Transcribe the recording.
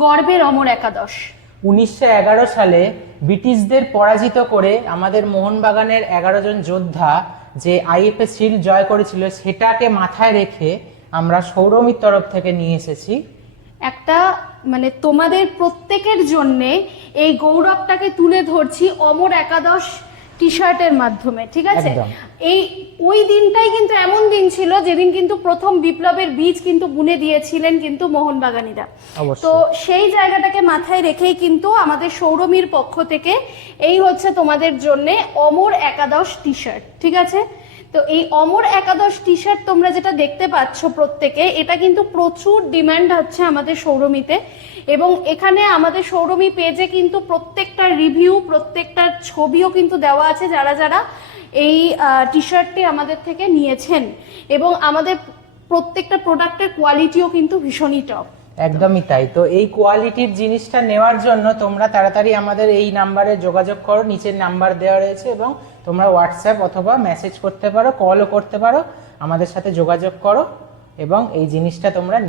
গর্বের অমর একাদশ। 1911 সালে ব্রিটিশদের পরাজিত করে আমাদের মোহনবাগানের 11 জন যোদ্ধা যে আইএফএ শিল্ড জয় করেছিল, সেটাকে মাথায় রেখে আমরা সৌরমীর তরফ থেকে নিয়ে এসেছি একটা মানে তোমাদের প্রত্যেকের জন্যে এই গৌরবটাকে তুলে ধরছি অমর একাদশ টি শার্টের মাধ্যমে, ঠিক আছে? একদম। ওই দিনটাই কিন্তু এমন দিন ছিল যেদিন কিন্তু প্রথম বিপ্লবের বীজ কিন্তু বুনে দিয়েছিলেন কিন্তু মোহনবাগানীরা। অবশ্যই। তো সেই জায়গাটাকে মাথায় রেখেই কিন্তু আমাদের সৌরমীর পক্ষ থেকে এই হচ্ছে তোমাদের জন্য অমর একাদশ টি শার্ট, ঠিক আছে? তো এই অমর একাদশ টি শার্ট তোমরা যেটা দেখতে পাচ্ছ প্রত্যেকে, এটা কিন্তু প্রচুর ডিমান্ড হচ্ছে আমাদের সৌরমীতে, এবং এখানে আমাদের সৌরমী পেজে কিন্তু প্রত্যেকটা রিভিউ, প্রত্যেকটা ছবিও কিন্তু দেওয়া আছে যারা যারা এই টি শার্টটি আমাদের থেকে নিয়েছেন, এবং আমাদের প্রত্যেকটা প্রোডাক্টের কোয়ালিটিও কিন্তু ভীষণই টপ। একদমই তাই। তো এই কোয়ালিটির জিনিসটা নেওয়ার জন্য তোমরা তাড়াতাড়ি আমাদের এই নাম্বারে যোগাযোগ করো, নিচের নাম্বার দেওয়া রয়েছে, এবং তোমরা হোয়াটসঅ্যাপ অথবা মেসেজ করতে পারো, কলও করতে পারো, আমাদের সাথে যোগাযোগ করো এবং এই জিনিসটা তোমরা